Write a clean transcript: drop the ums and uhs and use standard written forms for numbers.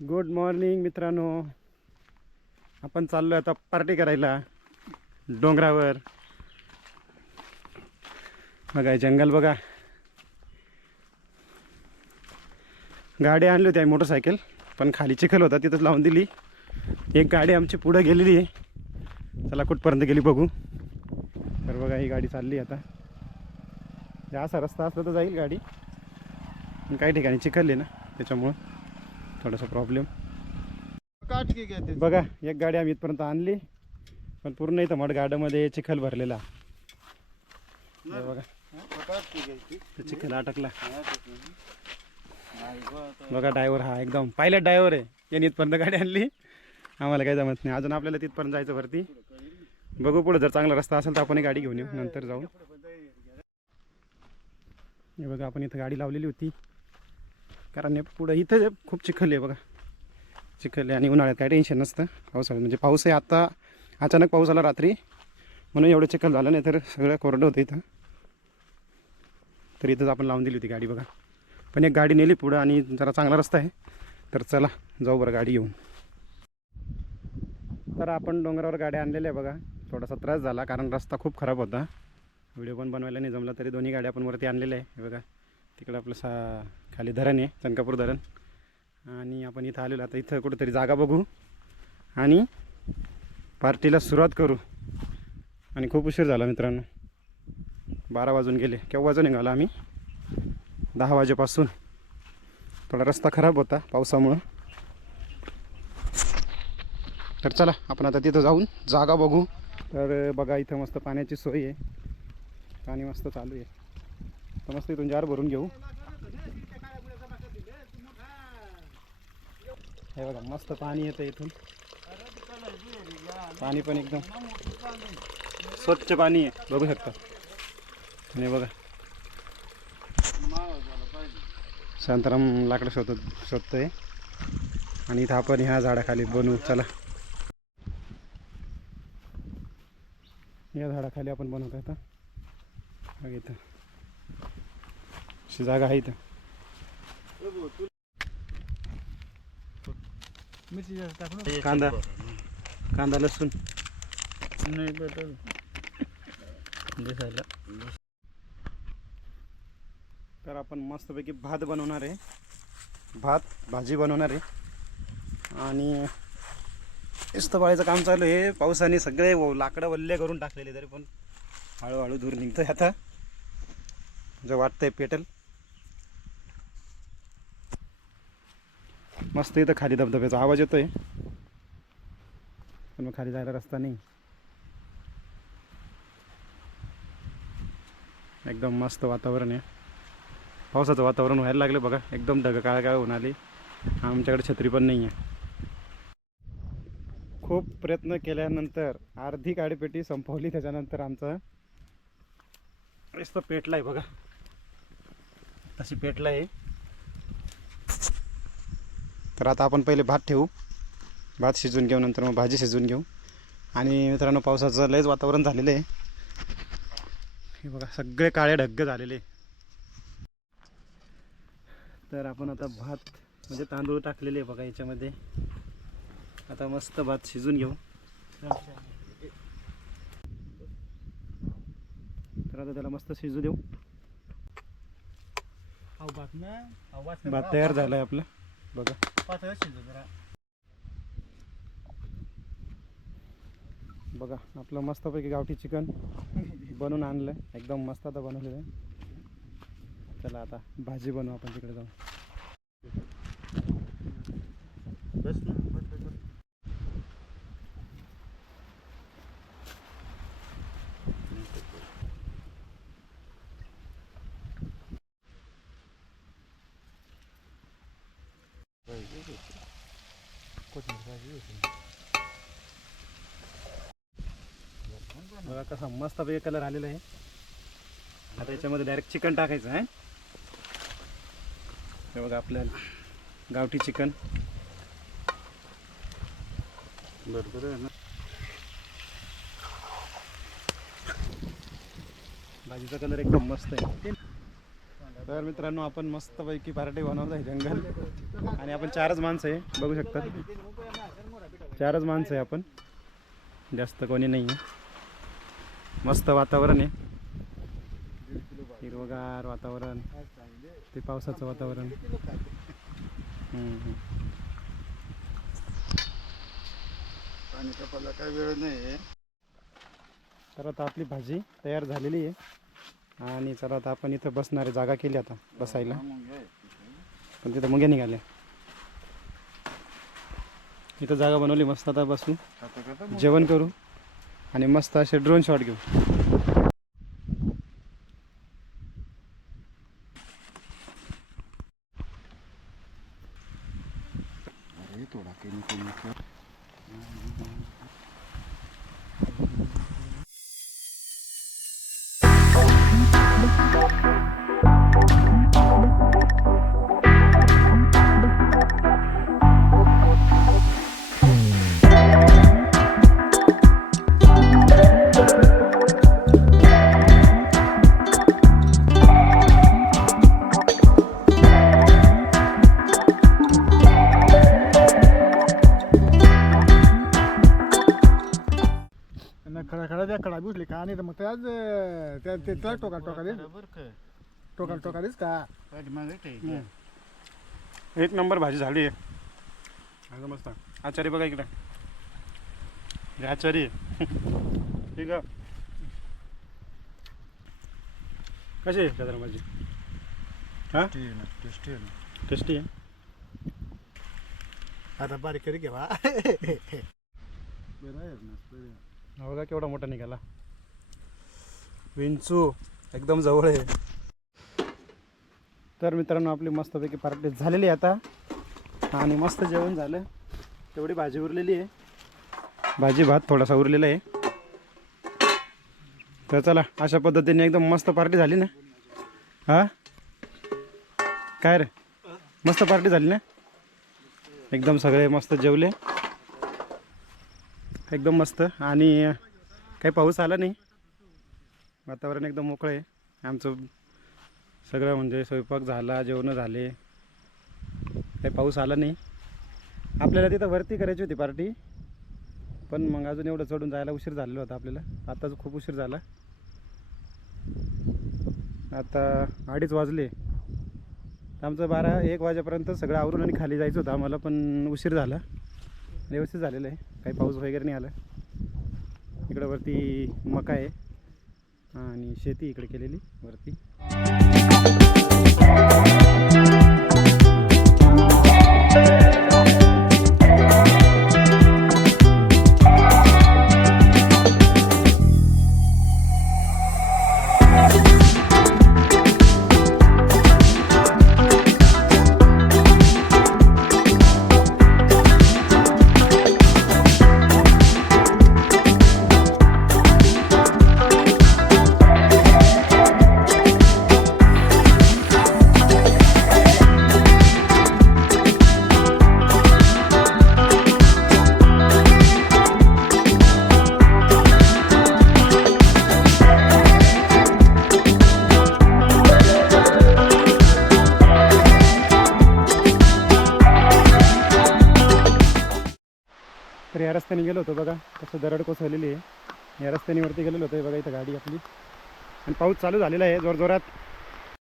Good morning मित्रांनो. आपण चाललो आता पार्टी करायला डोंगरावर. बघा जंगल बघा. गाडी आणली होती आम्ही मोटरसायकल, पण खाली चिखल होता तिथंच लावून दिली. एक गाडी आमची पुढं गेलेली आहे. चला कुठपर्यंत गेली बघू. तर बघा ही गाडी चालली आता. असा रस्ता असला तर जाईल गाडी, पण काही ठिकाणी चिखल आहे ना, त्याच्यामुळं थोडासा प्रॉब्लेम. बघा एक गाडी आम्ही इथपर्यंत आणली, पण पूर्ण इथं मडगाडामध्ये चिखल भरलेला. बघा चिखल अटकला. बघा ड्रायव्हर हा एकदम पायलट ड्रायव्हर आहे. याने इथपर्यंत गाडी आणली, आम्हाला काही जमत नाही. अजून आपल्याला तिथपर्यंत जायचं वरती. बघू पुढे जर चांगला रस्ता असेल तर आपण गाडी घेऊन येऊ, नंतर जाऊ. हे बघा आपण इथं गाडी लावलेली होती, कारण पुढं इथं खूप चिखल आहे. बघा चिखल आहे आणि उन्हाळ्यात काही टेन्शन नसतं. पावसाळ्यात म्हणजे पाऊस आहे, आता अचानक पाऊस आला रात्री म्हणून एवढं चिखल झालं, नाही तर सगळं कोरडं होतं इथं. तर इथंच आपण लावून दिली होती गाडी. बघा पण एक गाडी नेली पुढं आणि जरा चांगला रस्ता आहे, तर चला जाऊ बरं गाडी घेऊन. तर आपण डोंगरावर गाड्या आणलेल्या आहे. बघा थोडासा त्रास झाला कारण रस्ता खूप खराब होता. व्हिडिओ पण बनवायला नाही जमला, तरी दोन्ही गाड्या आपण वरती आणलेल्या आहे. हे बघा तिकडं आपलं खाली धरण आहे, चनकापूर धरण. आणि आपण इथं आलेलो. आता इथं कुठेतरी जागा बघू आणि पार्टीला सुरुवात करू. आणि खूप उशीर झाला मित्रांनो, 12 वाजून गेले. केव्हा वाजून निघालो आम्ही? 10 वाजेपासून. थोडा रस्ता खराब होता पावसामुळं. तर चला आपण आता तिथं जाऊन जागा बघू. तर बघा इथं मस्त पाण्याची सोय आहे, पाणी मस्त चालू आहे. तर मस्त इथून जार भरून घेऊ. हे बघा मस्त पाणी येतं इथून. पाणी पण एकदम स्वच्छ पाणी आहे, बघू शकता. आणि बघा शांताराम लाकडं शोधतोय आणि इथं आपण ह्या झाडाखाली बनवू. चला या झाडाखाली आपण बनवतो आता. बघा इथं अशी जागा आहे. इथं कांदा कांदा लसूण नाही भेटल दिसायला. तर आपण मस्तपैकी भात बनवणार आहे, भाजी बनवणार आहे. आणि इस्तबाळीचं काम चालू आहे. पावसाने सगळे लाकडं वल्ले करून टाकलेले, तरी पण हळूहळू दूर निघतोय. आता जे वाटतंय पेटेल. मस्त इथं खाली धबधब्याचा आवाज येतोय, पण मग खाली जायला रस्ता नाही. एकदम मस्त वातावरण आहे, पावसाचं वातावरण व्हायला लागलं. बघा एकदम ढग काळ काळ होऊन आली. आमच्याकडे छत्री पण नाही आहे. खूप प्रयत्न केल्यानंतर अर्धी काडीपेटी संपवली. त्याच्यानंतर आमचं नुसतं पेटला आहे. बघा तशी पेटला आहे. तर आता आपण पहिले भात ठेवू, भात शिजवून घेऊ, नंतर मग भाजी शिजवून घेऊ. आणि मित्रांनो पावसाचं लयच वातावरण झालेलं आहे. हे बघा सगळे काळे ढग्ग झालेले. तर आपण आता भात म्हणजे तांदूळ टाकलेले आहे बघा याच्यामध्ये. आता मस्त भात शिजून घेऊ. तर आता त्याला मस्त शिजू देऊ. भात तयार झाला आहे आपला. बघा बघा आपलं मस्तपैकी गावठी चिकन बनवून आणलं, एकदम मस्त आता बनवलेलं आहे. चला आता भाजी बनवू आपण तिकडे जाऊ. बघा कसा मस्तपैकी कलर आलेला आहे. आता याच्यामध्ये डायरेक्ट चिकन टाकायचं आहे. हे बघा आपल्याला गावठी चिकन बरोबर आहे ना. भाजीचा कलर एकदम मस्त आहे. तर मित्रांनो आपण मस्तपैकी पार्टी बनवत आहे जंगल. आणि आपण 4च माणसं आहे, बघू शकता 4च माणसं आहे आपण, जास्त कोणी नाही आहे. मस्त वातावरण आहे, हिरवगार वातावरण, ते पावसाचं वातावरण. पाणी कपायला काही वेळ नाही. तर आता आपली भाजी तयार झालेली आहे आणि चला आता आपण इथं बसणारी जागा केली आता बसायला, पण तिथं मुंग्या निघाल्या. इथं जागा बनवली मस्त, आता बसू, जेवण करू आणि मस्त असे ड्रोन शॉट घेऊ. अरे थोडा केमिकल खडा द्या, खडा बुजली का नाही तर मग त्याच त्याला टोका टोका दे, टोका टोका देस का. एक नंबर भाजी झाली आहे, असं मस्त. आचारी बघा इकडे, हे आचारी आहे. ठीक आहे, कशी आहे साधारण भाजी? हां टेस्टी आहे. आता बारीक करी घेवा. बघा केवढा मोठा निघाला विंचू, एकदम जवळ आहे. तर मित्रांनो आपली मस्तपैकी पार्टी झालेली आहे आता आणि मस्त जेवण झालं. तेवढी भाजी उरलेली आहे, भाजी भात थोडासा उरलेला आहे. तर चला, अशा पद्धतीने एकदम मस्त पार्टी झाली ना. हां काय रे, मस्त पार्टी झाली ना, एकदम सगळे मस्त जेवले, एकदम मस्त. आणि काही पाऊस आला नाही, वातावरण एकदम मोकळं आहे. आमचं सगळं म्हणजे स्वयंपाक झाला, जेवणं झाले, काही पाऊस आला नाही. आपल्याला तिथं वरती करायची होती पार्टी, पण मग अजून एवढं चढून जायला उशीर झालेला होता आपल्याला, आताच खूप उशीर झाला. आता 2:30 वाजले, आमचं 12-1 वाजेपर्यंत सगळं आवरून आणि खाली जायचं होतं आम्हाला, पण उशीर झाला. व्यवस्थित झालेलं आहे, काही पाऊस वगैरे नाही आला. इकडं वरती मका आहे आणि शेती इकडे केलेली वरती. तर या रस्त्याने गेलो होतो बघा, कसं दरड कोसळलेली आहे. या रस्त्याने वरती गेलेलो होतो बघा, इथं गाडी आपली, आणि पाऊस चालू झालेला आहे जोरजोरात.